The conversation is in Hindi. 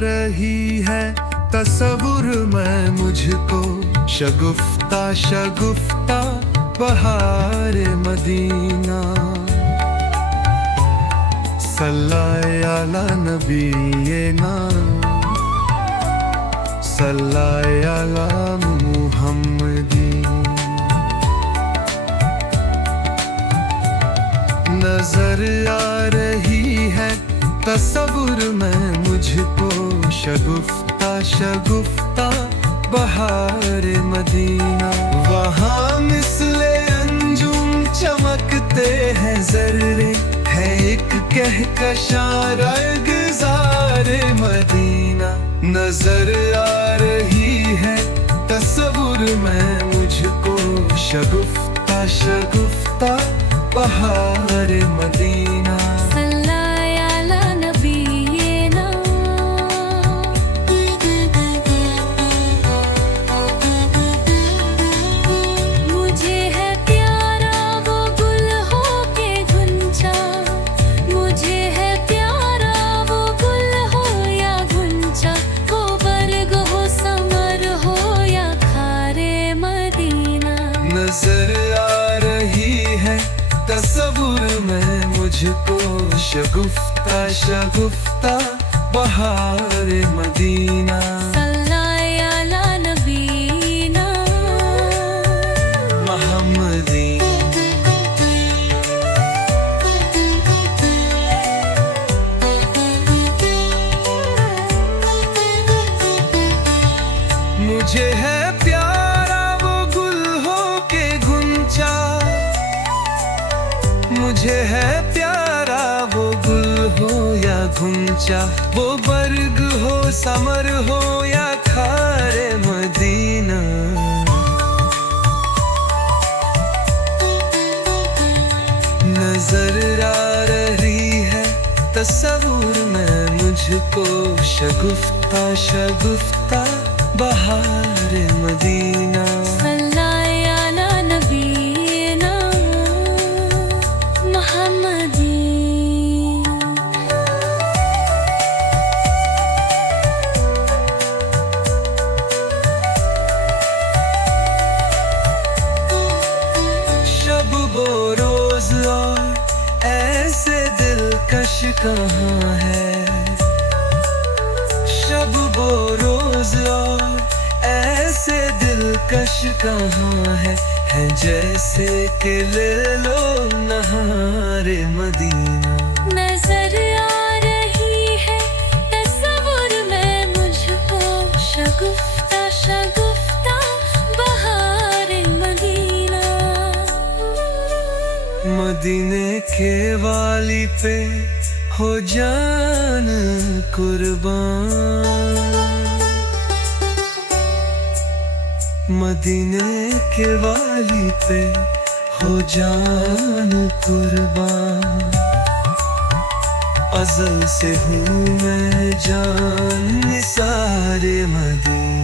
रही है तसव्वुर में मुझको, शगुफ्ता शगुफ्ता बहार मदीना। सल्लल्लाहु अला नबीना, सल्लल्लाहु अला मुहम्मदी। नजर आ रही है तसव्वुर में मुझको, शगुफ्ता शगुफ्ता बहार मदीना। वहाँ मिसले अंजुम चमकते हैं ज़र्रे, है एक कहकशां रंगज़ार मदीना। नजर आ रही है तसव्वुर में मुझको, शगुफ्ता शगुफ्ता बहार मदीना। सल्लल्लाहु अला नबीना। मुझे है प्यारा वो गुल हो के गुंजा, मुझे है प्यारा वो गुल हो या गुंजा, वो बरग हो समर हो या खारे मदीना। नजर आ रही है तसव्वुर में मुझको, शगुफ्ता शगुफ्ता बहार मदीना। सल्लल्लाहु अला नबीना मुहम्मदी। मुझे है प्यारा वो गुल हो के गुंजा, मुझे है प्यारा वो गुल हो या गुंजा, वो बरग हो समर हो या खारे मदीना। नजर आ रही है तसव्वुर में मुझको, शगुफ्ता शगुफ्ता बहार मदीना। सल्लल्लाहु अला नबीना मुहम्मदी। शब वो रोज और ऐसे दिलकश कहाँ है, शब वो रोज और ऐसे दिलकश कहाँ है जैसे कि ले लो नहारे मदीना। नजर आ रही है तसव्वुर में मुझको, शगुफ्ता शगुफ्ता बहार मदीना। मदीने के वाली पे हो जान कुर्बान, मदीने के वाली पे हो जान कुर्बान। अज़ल से हूँ मैं जान निसारे मदीना।